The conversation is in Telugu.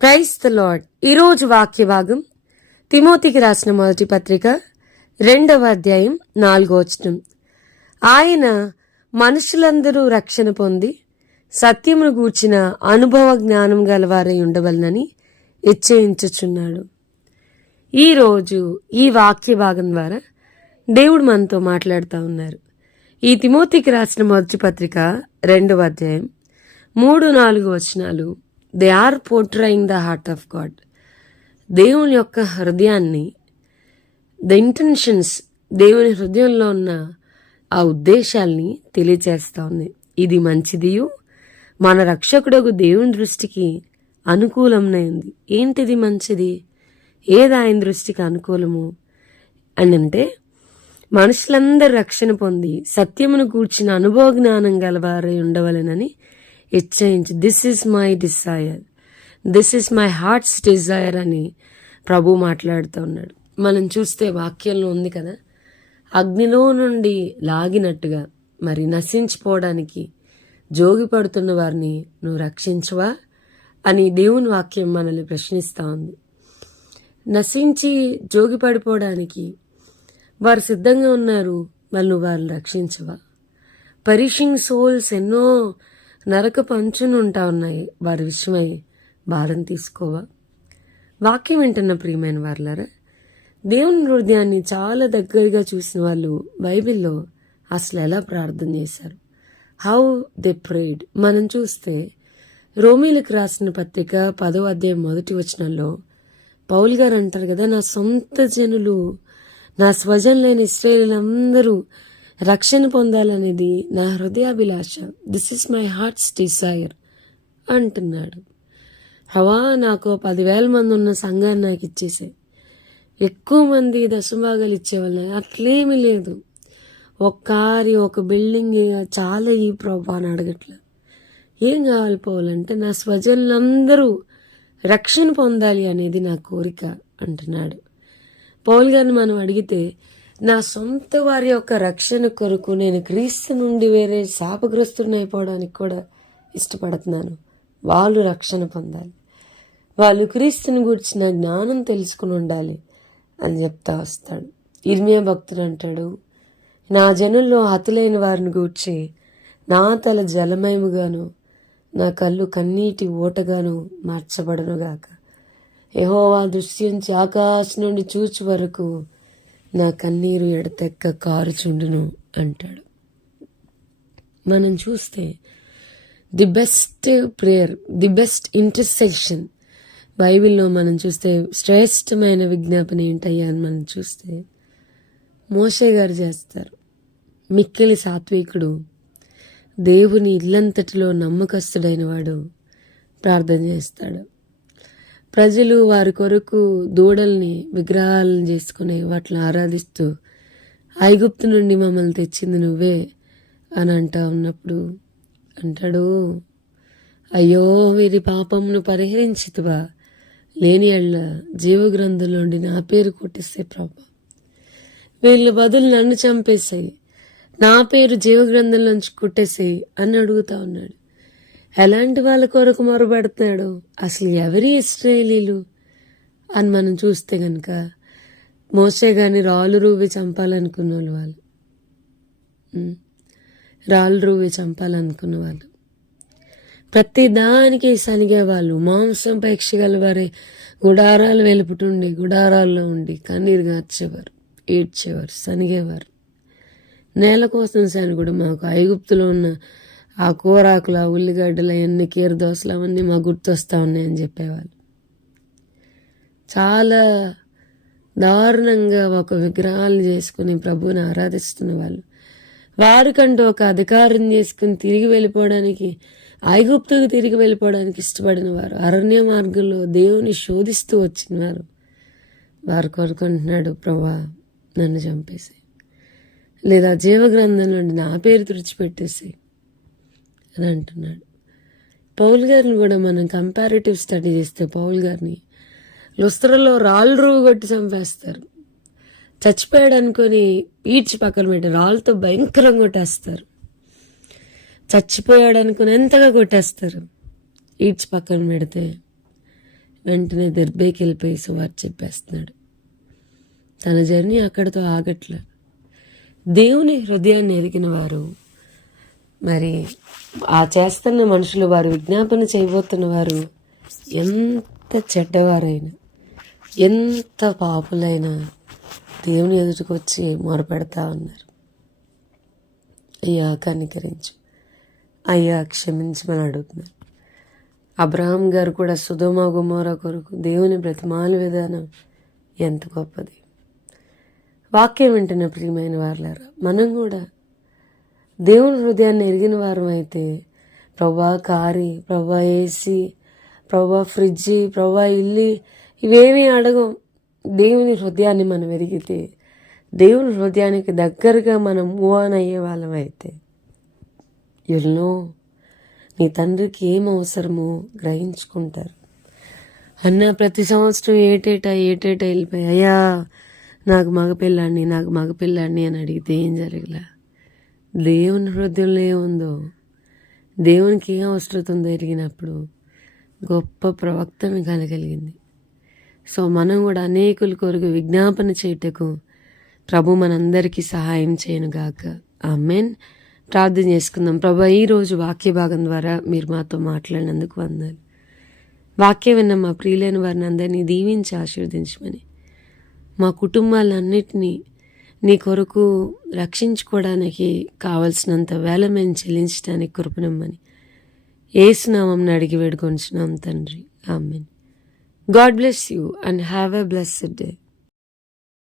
Praise the lord. ఈరోజు వాక్య భాగం తిమోతికి రాసిన మొదటి పత్రిక 2వ అధ్యాయం 4వ వచనం. ఆయన మనుషులందరూ రక్షణ పొంది సత్యమును గూర్చిన అనుభవ జ్ఞానం గలవారై ఉండవలనని హెచ్చరించుచున్నాడు. ఈరోజు ఈ వాక్య భాగం ద్వారా దేవుడు మనతో మాట్లాడుతూ ఉన్నారు. ఈ తిమోతికి రాసిన మొదటి పత్రిక 2వ అధ్యాయం 3-4 వచనాలు they are portraying the heart of God. దేవుని యొక్క హృదయాన్ని, ద ఇంటెన్షన్స్, దేవుని హృదయంలో ఉన్న ఆ ఉద్దేశాల్ని తెలియచేస్తా ఉంది. ఇది మంచిదియు మన రక్షకుడగు దేవుని దృష్టికి అనుకూలంనే ఉంది. ఏంటిది మంచిది? ఏది ఆయన దృష్టికి అనుకూలము అని అంటే, మనుషులందరూ రక్షణ పొంది సత్యమును కూర్చిన అనుభవ జ్ఞానం గలవారై ఉండవలెనని హెచ్చరించి, this is my desire, this is my heart's desire అని ప్రభు మాట్లాడుతూ ఉన్నాడు. మనం చూస్తే వాక్యంలో ఉంది కదా, అగ్నిలో నుండి లాగినట్టుగా మరి నశించిపోవడానికి జోగి పడుతున్న వారిని నువ్వు రక్షించవా అని దేవుని వాక్యం మనల్ని ప్రశ్నిస్తూ ఉంది. నశించి జోగి పడిపోవడానికి వారు సిద్ధంగా ఉన్నారు, మరి నువ్వు వారిని రక్షించవా? పరిషింగ్ సోల్స్ ఎన్నో నరక పంచునుంటా ఉన్నాయి, వారి విషయమై భారం తీసుకోవా? వాక్యం వింటున్న ప్రియమైన వారులారా, దేవుని హృదయాన్ని చాలా దగ్గరగా చూసిన వాళ్ళు బైబిల్లో అసలు ఎలా ప్రార్థన చేశారు, హౌ దే ప్రేడ్. మనం చూస్తే రోమీలకు రాసిన పత్రిక 10వ అధ్యాయం 1వ వచనంలో పౌలు గారు అంటారు కదా, నా సొంత జనులు, నా స్వజనులైన ఇశ్రాయేలీయులందరూ రక్షణ పొందాలనేది నా హృదయాభిలాష, this is my heart's desire అంటున్నాడు. హవా, నాకు 10,000 మంది ఉన్న సంఘాన్ని నాకు ఇచ్చేసే, ఎక్కువ మంది దశభాగాలు ఇచ్చేవాళ్ళు, అట్లేమీ లేదు, ఒక బిల్డింగ్ చాలా ఈ ప్రభు అని అడగట్లా. ఏం కావాలి పోవాలంటే నా స్వజనులందరూ రక్షణ పొందాలి అనేది నా కోరిక అంటున్నాడు. పౌలు గారిని మనం అడిగితే, నా సొంత వారి యొక్క రక్షణ కొరకు నేను క్రీస్తు నుండి వేరే శాపగ్రస్తుని అయిపోవడానికి కూడా ఇష్టపడుతున్నాను. వాళ్ళు రక్షణ పొందాలి, వాళ్ళు క్రీస్తుని గురించిన జ్ఞానం తెలుసుకుని ఉండాలి అని చెప్తా వస్తాడు. ఇర్మియా భక్తుడు అంటాడు, నా జనుల్లో హతులైన వారిని గూర్చి నా తల జలమయముగాను నా కళ్ళు కన్నీటి ఓటగాను మార్చబడనుగాక. యెహోవా దృష్టి నుంచి ఆకాశం నుండి చూచు వరకు నా కన్నీరు ఎడతెక్క కారుచుండును అంటాడు. మనం చూస్తే the best prayer, the best intersection బైబిల్లో మనం చూస్తే శ్రేష్టమైన విజ్ఞాపన ఏంటయ్యా అని మనం చూస్తే మోషే గారు చేస్తారు. మిక్కిలి సాత్వికుడు, దేవుని ఇల్లంతటిలో నమ్మకస్తుడైన వాడు ప్రార్థన చేస్తాడు. ప్రజలు వారి కొరకు దూడల్ని విగ్రహాలను చేసుకుని వాటిని ఆరాధిస్తూ ఐగుప్తు నుండి మమ్మల్ని తెచ్చింది నువ్వే అని అంటా ఉన్నప్పుడు అంటాడు, అయ్యో వీరి పాపమును పరిహరించితివా, లేని ఎళ్ళ జీవగ్రంథంలోండి నా పేరు కొట్టిస్తే ప్రభా, వీళ్ళ బదులు నన్ను చంపేసాయి, నా పేరు జీవగ్రంథంలోంచి కొట్టేసాయి అని అడుగుతా ఉన్నాడు. ఎలాంటి వాళ్ళ కొరకు మొరబెడుతున్నాడు? అసలు ఎవరి ఇశ్రాయేలీలు అని మనం చూస్తే కనుక మోసే గాని రాళ్ళు రూవి చంపాలనుకున్న వాళ్ళు, రాళ్ళు రూవి చంపాలనుకున్న వాళ్ళు, ప్రతి దానికి సనిగే వాళ్ళు, మాంసం పరీక్ష గలవారే గుడారాలు వెలుపుటుండి గుడారాల్లో ఉండి కన్నీరు గార్చేవారు, ఏడ్చేవారు, సనిగేవారు. నేల కోసం సనిగుడు మాకు ఐగుప్తులో ఉన్న ఆ కూరాకులు, ఆ ఉల్లిగడ్డలు, అవన్నీ కీరదోసలు అవన్నీ మాకు గుర్తొస్తా ఉన్నాయని చెప్పేవాళ్ళు. చాలా దారుణంగా ఒక విగ్రహాలను చేసుకుని ప్రభువుని ఆరాధిస్తున్న వాళ్ళు, వారికంటూ ఒక అధికారం చేసుకుని తిరిగి వెళ్ళిపోవడానికి, ఐగుప్తుకు తిరిగి వెళ్ళిపోవడానికి ఇష్టపడిన వారు, అరణ్య మార్గంలో దేవుని శోధిస్తూ వచ్చిన వారు, వారు కోరుకుంటున్నాడు, ప్రభా నన్ను చంపేసి లేదా జీవగ్రంథం నుండి నా పేరు తుడిచిపెట్టేసి అని అంటున్నాడు. పౌలు గారిని కూడా మనం కంపారిటివ్ స్టడీ చేస్తే పౌలు గారిని లుస్త్రలో రాళ్ళు రువ్వు కొట్టి చంపేస్తారు. చచ్చిపోయాడు అనుకొని ఈడ్చి పక్కన పెట్టి రాళ్ళతో భయంకరంగా కొట్టేస్తారు. చచ్చిపోయాడు అనుకుని ఎంతగా కొట్టేస్తారు ఈడ్చి పక్కన పెడితే. వెంటనే దెర్బేకి వెళ్ళిపోయి సువార్త చెప్పేస్తున్నాడు. తన జర్నీ అక్కడితో ఆగట్లే. దేవుని హృదయాన్ని ఎరిగిన వారు, మరి ఆ చేస్తున్న మనుషులు, వారు విజ్ఞాపన చేయబోతున్న వారు ఎంత చెడ్డవారైనా, ఎంత పాపులైనా దేవుని ఎదుటికి వచ్చి మొరపెడతా ఉన్నారు. అయ్యా కనికరించు, అయ్యా క్షమించమని అడుగుతున్నారు. అబ్రహాం గారు కూడా సొదొమ గొమొర్రా కొరకు దేవుని బ్రతిమాలు విధానం ఎంత గొప్పది. వాక్యం వింటున్న ప్రియమైన వారులారా, మనం కూడా దేవుని హృదయాన్ని ఎరిగిన వారం అయితే ప్రభా కారి, ప్రభా ఏసీ, ప్రభా ఫ్రిడ్జి, ప్రభా ఇల్లు ఇవేమీ అడగం. దేవుని హృదయాన్ని మనం ఎరిగితే, దేవుని హృదయానికి దగ్గరగా మనం మూవ్ ఆన్ అయ్యే వాళ్ళం అయితే, ఎన్నో నీ తండ్రికి ఏం అవసరమో గ్రహించుకుంటారు. అన్న ప్రతి సంవత్సరం ఏటేటా వెళ్ళిపోయి, అయ్యా నాకు మగపిల్లాడిని అని అడిగితే ఏం జరగలా. దేవుని హృదయంలో ఏముందో, దేవునికి ఏం అవసరం ఉందో ఎరిగినప్పుడు గొప్ప ప్రవక్తను కలగలిగింది. సో మనం కూడా అనేకుల కొరకు విజ్ఞాపన చేయుటకు ప్రభు మనందరికీ సహాయం చేయనుగాక. ఆమేన్. ప్రార్థన చేసుకుందాం. ప్రభు, ఈరోజు వాక్య భాగం ద్వారా మీరు మాతో మాట్లాడినందుకు వందనాలు. వాక్యం విన్న మా ప్రియులైన వారిని అందరినీ దీవించి ఆశీర్వదించమని, మా కుటుంబాలన్నిటినీ నీ కొరకు రక్షించుకోవడానికి కావలసినంత వేళ మేము చెల్లించడానికి కృపనిమ్మని యేసునామమున అడిగి వేడుకొంచున్నాం తండ్రి. ఆమేన్. God bless you and have a blessed day.